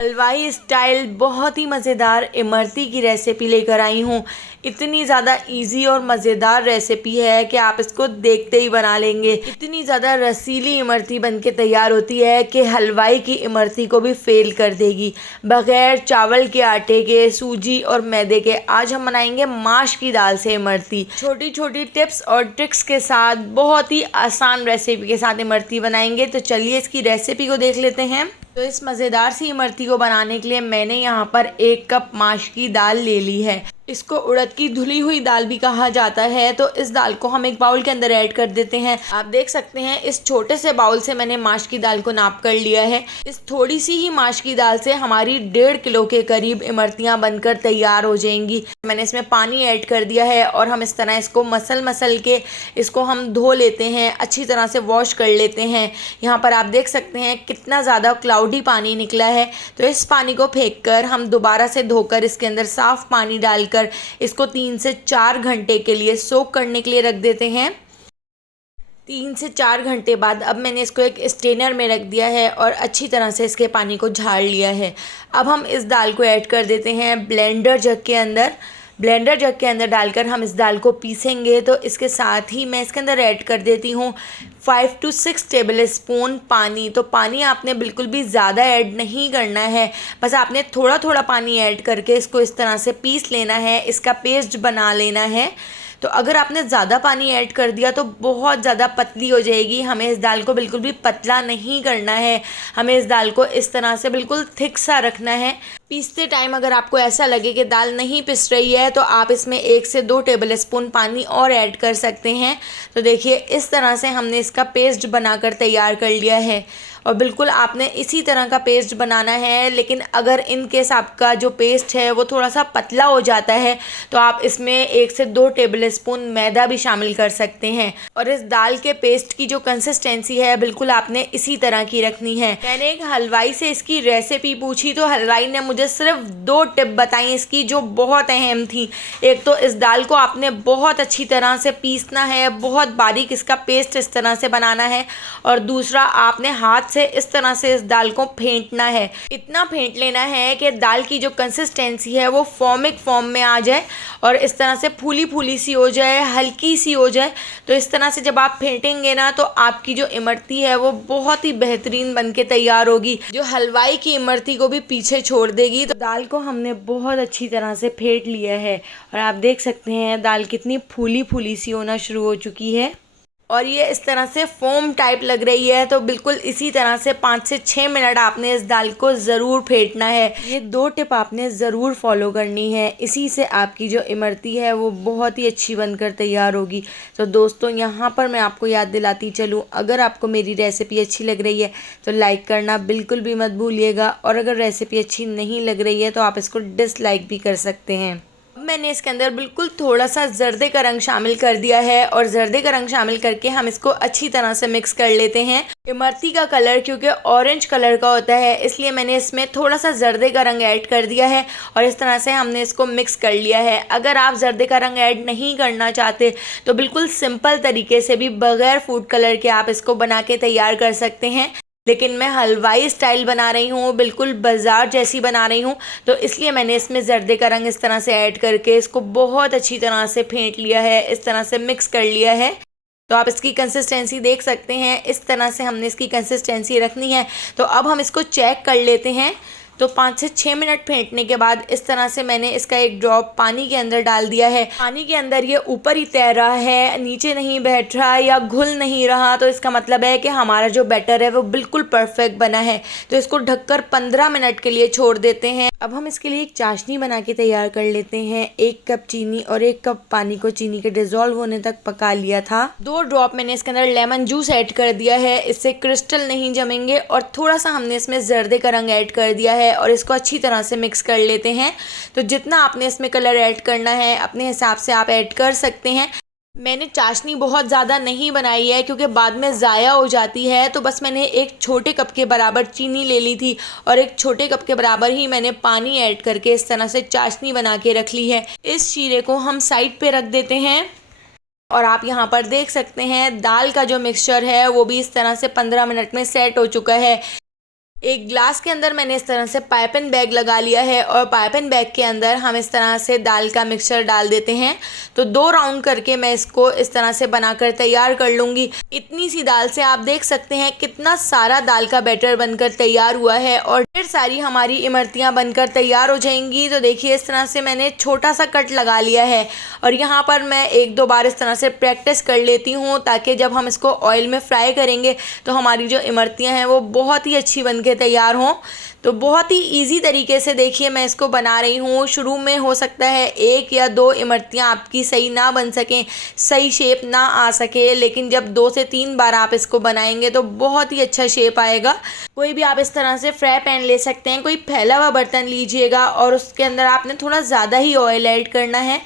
हलवाई स्टाइल बहुत ही मज़ेदार इमरती की रेसिपी लेकर आई हूँ। इतनी ज़्यादा इजी और मज़ेदार रेसिपी है कि आप इसको देखते ही बना लेंगे। इतनी ज़्यादा रसीली इमरती बनके तैयार होती है कि हलवाई की इमरती को भी फेल कर देगी। बग़ैर चावल के आटे के, सूजी और मैदे के आज हम बनाएंगे माश की दाल से इमरती। छोटी छोटी टिप्स और ट्रिक्स के साथ बहुत ही आसान रेसिपी के साथ इमरती बनाएंगे। तो चलिए इसकी रेसिपी को देख लेते हैं। तो इस मज़ेदार सी इमरती को बनाने के लिए मैंने यहाँ पर 1 कप माश की दाल ले ली है। इसको उड़द की धुली हुई दाल भी कहा जाता है। तो इस दाल को हम एक बाउल के अंदर ऐड कर देते हैं। आप देख सकते हैं इस छोटे से बाउल से मैंने माश की दाल को नाप कर लिया है। इस थोड़ी सी ही माश की दाल से हमारी 1.5 किलो के करीब इमरतियाँ बनकर तैयार हो जाएंगी। मैंने इसमें पानी ऐड कर दिया है और हम इस तरह इसको मसल के इसको हम धो लेते हैं, अच्छी तरह से वॉश कर लेते हैं। यहाँ पर आप देख सकते हैं कितना ज़्यादा क्लाउडी पानी निकला है। तो इस पानी को फेंक कर हम दोबारा से धोकर इसके अंदर साफ़ पानी डालकर इसको 3 से 4 घंटे के लिए सोक करने के लिए रख देते हैं। 3 से 4 घंटे बाद अब मैंने इसको एक स्ट्रेनर में रख दिया है और अच्छी तरह से इसके पानी को झाड़ लिया है। अब हम इस दाल को ऐड कर देते हैं ब्लेंडर जग के अंदर। ब्लेंडर जग के अंदर डालकर हम इस दाल को पीसेंगे। तो इसके साथ ही मैं इसके अंदर ऐड कर देती हूँ 5 to 6 टेबल स्पून पानी। तो पानी आपने बिल्कुल भी ज़्यादा ऐड नहीं करना है, बस आपने थोड़ा थोड़ा पानी ऐड करके इसको इस तरह से पीस लेना है, इसका पेस्ट बना लेना है। तो अगर आपने ज़्यादा पानी ऐड कर दिया तो बहुत ज़्यादा पतली हो जाएगी। हमें इस दाल को बिल्कुल भी पतला नहीं करना है, हमें इस दाल को इस तरह से बिल्कुल थिक सा रखना है। पीसते टाइम अगर आपको ऐसा लगे कि दाल नहीं पिस रही है तो आप इसमें 1 से 2 टेबल स्पून पानी और ऐड कर सकते हैं। तो देखिए इस तरह से हमने इसका पेस्ट बनाकर तैयार कर लिया है और बिल्कुल आपने इसी तरह का पेस्ट बनाना है। लेकिन अगर इन केस आपका जो पेस्ट है वो थोड़ा सा पतला हो जाता है तो आप इसमें 1 से 2 टेबल स्पून मैदा भी शामिल कर सकते हैं। और इस दाल के पेस्ट की जो कंसिस्टेंसी है बिल्कुल आपने इसी तरह की रखनी है। मैंने एक हलवाई से इसकी रेसिपी पूछी तो हलवाई ने मुझे सिर्फ 2 टिप बताई इसकी जो बहुत अहम थी। एक तो इस दाल को आपने बहुत अच्छी तरह से पीसना है, बहुत बारीक इसका पेस्ट इस तरह से बनाना है, और दूसरा आपने हाथ से इस तरह से इस दाल को फेंटना है। इतना फेंट लेना है कि दाल की जो कंसिस्टेंसी है वो फॉर्मिक फॉर्म में आ जाए और इस तरह से फूली फूली सी हो जाए, हल्की सी हो जाए। तो इस तरह से जब आप फेंटेंगे ना तो आपकी जो इमरती है वो बहुत ही बेहतरीन बनके तैयार होगी, जो हलवाई की इमरती को भी पीछे छोड़ देगी। तो दाल को हमने बहुत अच्छी तरह से फेंट लिया है और आप देख सकते हैं दाल कितनी फूली फूली सी होना शुरू हो चुकी है और ये इस तरह से फोम टाइप लग रही है। तो बिल्कुल इसी तरह से 5 से 6 मिनट आपने इस दाल को ज़रूर फेंटना है। ये 2 टिप आपने ज़रूर फॉलो करनी है, इसी से आपकी जो इमरती है वो बहुत ही अच्छी बनकर तैयार होगी। तो दोस्तों यहाँ पर मैं आपको याद दिलाती चलूँ, अगर आपको मेरी रेसिपी अच्छी लग रही है तो लाइक करना बिल्कुल भी मत भूलिएगा, और अगर रेसिपी अच्छी नहीं लग रही है तो आप इसको डिसलाइक भी कर सकते हैं। मैंने इसके अंदर बिल्कुल थोड़ा सा जर्दे का रंग शामिल कर दिया है और जर्दे का रंग शामिल करके हम इसको अच्छी तरह से मिक्स कर लेते हैं। इमरती का कलर क्योंकि ऑरेंज कलर का होता है इसलिए मैंने इसमें थोड़ा सा जर्दे का रंग ऐड कर दिया है और इस तरह से हमने इसको मिक्स कर लिया है। अगर आप जर्दे का रंग ऐड नहीं करना चाहते तो बिल्कुल सिंपल तरीके से भी बगैर फूड कलर के आप इसको बना के तैयार कर सकते हैं, लेकिन मैं हलवाई स्टाइल बना रही हूँ, बिल्कुल बाज़ार जैसी बना रही हूँ, तो इसलिए मैंने इसमें जर्दे का रंग इस तरह से ऐड करके इसको बहुत अच्छी तरह से फेंट लिया है, इस तरह से मिक्स कर लिया है। तो आप इसकी कंसिस्टेंसी देख सकते हैं, इस तरह से हमने इसकी कंसिस्टेंसी रखनी है। तो अब हम इसको चेक कर लेते हैं। तो 5 से 6 मिनट फेंटने के बाद इस तरह से मैंने इसका एक ड्रॉप पानी के अंदर डाल दिया है। पानी के अंदर ये ऊपर ही तैर रहा है, नीचे नहीं बैठ रहा या घुल नहीं रहा, तो इसका मतलब है कि हमारा जो बैटर है वो बिल्कुल परफेक्ट बना है। तो इसको ढककर 15 मिनट के लिए छोड़ देते हैं। अब हम इसके लिए एक चाशनी बना के तैयार कर लेते हैं। 1 कप चीनी और 1 कप पानी को चीनी के डिज़ोल्व होने तक पका लिया था। 2 ड्रॉप मैंने इसके अंदर लेमन जूस ऐड कर दिया है, इससे क्रिस्टल नहीं जमेंगे, और थोड़ा सा हमने इसमें जर्दे का रंग ऐड कर दिया है और इसको अच्छी तरह से मिक्स कर लेते हैं। तो जितना आपने इसमें कलर ऐड करना है अपने हिसाब से आप ऐड कर सकते हैं। मैंने चाशनी बहुत ज़्यादा नहीं बनाई है क्योंकि बाद में ज़ाया हो जाती है, तो बस मैंने 1 छोटे कप के बराबर चीनी ले ली थी और 1 छोटे कप के बराबर ही मैंने पानी ऐड करके इस तरह से चाशनी बना के रख ली है। इस शीरे को हम साइड पे रख देते हैं और आप यहाँ पर देख सकते हैं दाल का जो मिक्सचर है वो भी इस तरह से 15 मिनट में सेट हो चुका है। एक ग्लास के अंदर मैंने इस तरह से पाइपिंग बैग लगा लिया है और पाइपिंग बैग के अंदर हम इस तरह से दाल का मिक्सचर डाल देते हैं। तो 2 राउंड करके मैं इसको इस तरह से बनाकर तैयार कर लूँगी। इतनी सी दाल से आप देख सकते हैं कितना सारा दाल का बैटर बनकर तैयार हुआ है और ढेर सारी हमारी इमरतियाँ बनकर तैयार हो जाएंगी। तो देखिए इस तरह से मैंने छोटा सा कट लगा लिया है और यहाँ पर मैं 1-2 बार इस तरह से प्रैक्टिस कर लेती हूँ ताकि जब हम इसको ऑयल में फ्राई करेंगे तो हमारी जो इमरतियाँ हैं वो बहुत ही अच्छी बनकर तैयार हों। तो बहुत ही इजी तरीके से देखिए मैं इसको बना रही हूँ। शुरू में हो सकता है 1 या 2 इमरतियाँ आपकी सही ना बन सकें, सही शेप ना आ सके, लेकिन जब 2 से 3 बार आप इसको बनाएंगे तो बहुत ही अच्छा शेप आएगा। कोई भी आप इस तरह से फ्राई पैन ले सकते हैं, कोई फैला हुआ बर्तन लीजिएगा और उसके अंदर आपने थोड़ा ज़्यादा ही ऑयल ऐड करना है।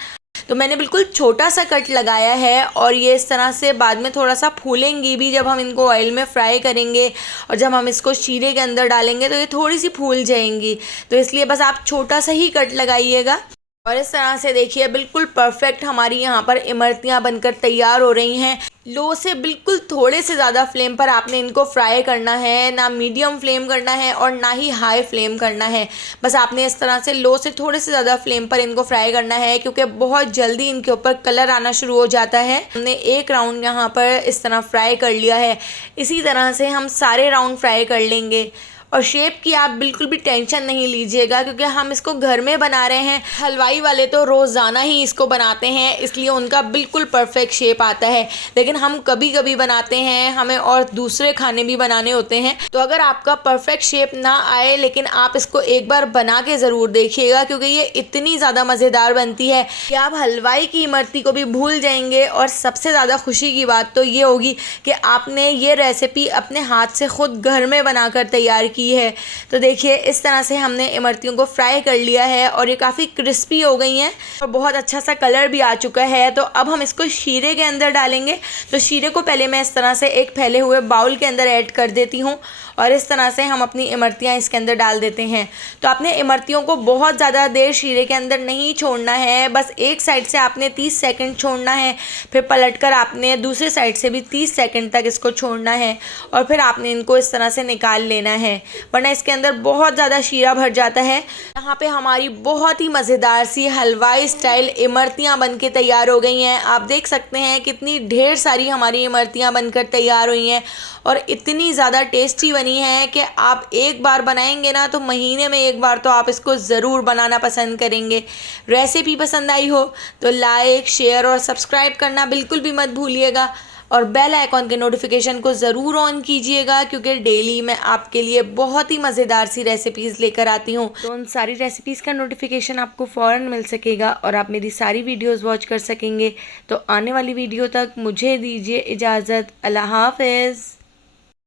तो मैंने बिल्कुल छोटा सा कट लगाया है और ये इस तरह से बाद में थोड़ा सा फूलेंगी भी जब हम इनको ऑयल में फ्राई करेंगे और जब हम इसको शीरे के अंदर डालेंगे तो ये थोड़ी सी फूल जाएंगी। तो इसलिए बस आप छोटा सा ही कट लगाइएगा। और इस तरह से देखिए बिल्कुल परफेक्ट हमारी यहाँ पर इमरतियाँ बनकर तैयार हो रही हैं। लो से बिल्कुल थोड़े से ज़्यादा फ्लेम पर आपने इनको फ्राई करना है, ना मीडियम फ्लेम करना है और ना ही हाई फ्लेम करना है। बस आपने इस तरह से लो से थोड़े से ज़्यादा फ्लेम पर इनको फ्राई करना है क्योंकि बहुत जल्दी इनके ऊपर कलर आना शुरू हो जाता है। हमने 1 राउंड यहाँ पर इस तरह फ्राई कर लिया है, इसी तरह से हम सारे राउंड फ्राई कर लेंगे। और शेप की आप बिल्कुल भी टेंशन नहीं लीजिएगा क्योंकि हम इसको घर में बना रहे हैं। हलवाई वाले तो रोज़ाना ही इसको बनाते हैं इसलिए उनका बिल्कुल परफेक्ट शेप आता है, लेकिन हम कभी कभी बनाते हैं, हमें और दूसरे खाने भी बनाने होते हैं। तो अगर आपका परफेक्ट शेप ना आए लेकिन आप इसको एक बार बना के ज़रूर देखिएगा क्योंकि ये इतनी ज़्यादा मज़ेदार बनती है कि आप हलवाई की इमरती को भी भूल जाएंगे। और सबसे ज़्यादा खुशी की बात तो ये होगी कि आपने ये रेसिपी अपने हाथ से खुद घर में बनाकर तैयार की है। तो देखिए इस तरह से हमने इमरतियों को फ्राई कर लिया है और ये काफ़ी क्रिस्पी हो गई हैं और बहुत अच्छा सा कलर भी आ चुका है। तो अब हम इसको शीरे के अंदर डालेंगे। तो शीरे को पहले मैं इस तरह से एक फैले हुए बाउल के अंदर ऐड कर देती हूँ और इस तरह से हम अपनी इमरतियाँ इसके अंदर डाल देते हैं। तो आपने इमरतियों को बहुत ज़्यादा देर शीरे के अंदर नहीं छोड़ना है, बस एक साइड से आपने 30 सेकंड छोड़ना है, फिर पलटकर आपने दूसरे साइड से भी 30 सेकंड तक इसको छोड़ना है और फिर आपने इनको इस तरह से निकाल लेना है, वरना इसके अंदर बहुत ज़्यादा शीरा भर जाता है। यहाँ पे हमारी बहुत ही मज़ेदार सी हलवाई स्टाइल इमरतियाँ बन के तैयार हो गई हैं। आप देख सकते हैं कितनी ढेर सारी हमारी इमरतियाँ बनकर तैयार हुई हैं और इतनी ज़्यादा टेस्टी बनी है कि आप एक बार बनाएंगे ना तो महीने में एक बार तो आप इसको ज़रूर बनाना पसंद करेंगे। रेसिपी पसंद आई हो तो लाइक, शेयर और सब्सक्राइब करना बिल्कुल भी मत भूलिएगा और बेल आइकॉन के नोटिफिकेशन को ज़रूर ऑन कीजिएगा क्योंकि डेली मैं आपके लिए बहुत ही मज़ेदार सी रेसिपीज़ लेकर आती हूँ। तो उन सारी रेसिपीज़ का नोटिफिकेशन आपको फ़ौरन मिल सकेगा और आप मेरी सारी वीडियोज़ वॉच कर सकेंगे। तो आने वाली वीडियो तक मुझे दीजिए इजाज़त। अल्लाह हाफ़िज़।